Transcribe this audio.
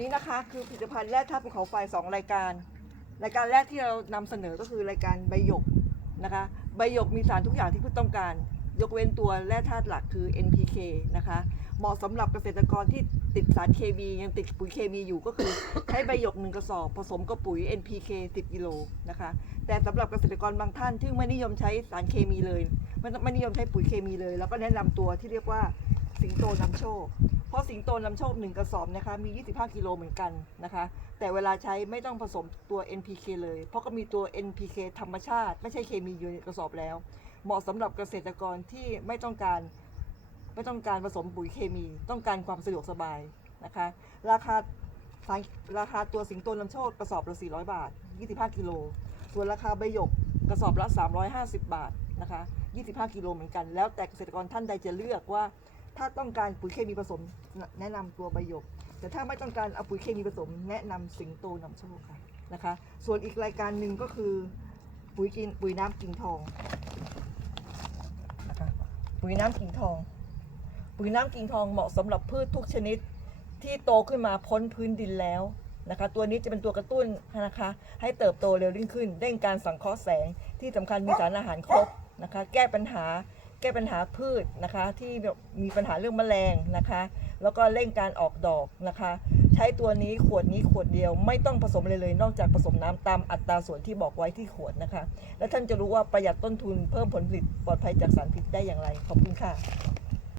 นี่นะคะคือผลิตภัณฑ์แร่ธาตุภูเขาไฟสองรายการ รายการแรกที่เรานำเสนอก็คือรายการใบหยกนะคะ ใบหยกมีสารทุกอย่างที่พืชต้องการ ยกเว้นตัวแร่ธาตุหลักคือ NPK นะคะ เหมาะสำหรับเกษตรกรที่ติดสารเคมียังติดปุ๋ยเคมีอยู่ก็คือใช้ใบหยกหนึ่งกระสอบ ผสมกับปุ๋ย NPK 10กิโลนะคะ แต่สำหรับเกษตรกรบางท่านที่ไม่นิยมใช้สารเคมีเลยไม่ไม่นิยมใช้ปุ๋ยเคมีเลย แล้วก็แนะนำตัวที่เรียกว่าสิงโตนำโชค ราะสิงโตนำโชคหนึ่งกระสอบนะคะมี 25 กิโลเหมือนกันนะคะ แต่เวลาใช้ไม่ต้องผสมตัว NPK เลย เพราะก็มีตัว NPK ธรรมชาติ ไม่ใช่เคมีอยู่ในกระสอบแล้ว เหมาะสำหรับเกษตรกรที่ไม่ต้องการไม่ต้องการผสมปุ๋ยเคมี ต้องการความสะดวกสบายนะคะ ราคารราคาตัวสิงโตนำโชคกระสอบละ400 บาท 25 กิโล ส่วนราคาใบหยกกระสอบละ 350 บาทนะคะ 25 กิโลเหมือนกัน แล้วแต่เกษตรกรท่านใดจะเลือกว่า ถ้าต้องการปุ๋ยเคมีผสม แนะนำตัวใบหยก แต่ถ้าไม่ต้องการเอาปุ๋ยเคมีผสม แนะนำสิงโตนำโชคค่ะนะคะ ส่วนอีกรายการหนึ่งก็คือปุ๋ยกินปุ๋ยน้ำกิ่งทองนะคะปุ๋ยน้ำกิ่งทอง ปุ๋ยน้ำกิ่งทองเหมาะสำหรับพืชทุกชนิดที่โตขึ้นมาพ้นพื้นดินแล้วนะคะ ตัวนี้จะเป็นตัวกระตุ้นนะคะ ให้เติบโตเร็วยิ่งขึ้นเร่งการสังเคราะห์แสงที่สำคัญมีสารอาหารครบนะคะ แก้ปัญหา ก้ปัญหาพืชนะคะที่มีปัญหาเรื่องแมลงนะคะ แล้วก็เร่งการออกดอกนะคะ ใช้ตัวนี้ขวดนี้ขวดเดียวไม่ต้องผสมเลยเลย นอกจากผสมน้ำตามอัตราส่วนที่บอกไว้ที่ขวดนะคะ แล้วท่านจะรู้ว่าประหยัดต้นทุนเพิ่มผลผลิตปลอดภัยจากสารพิษได้อย่างไรขอบคุณค่ะ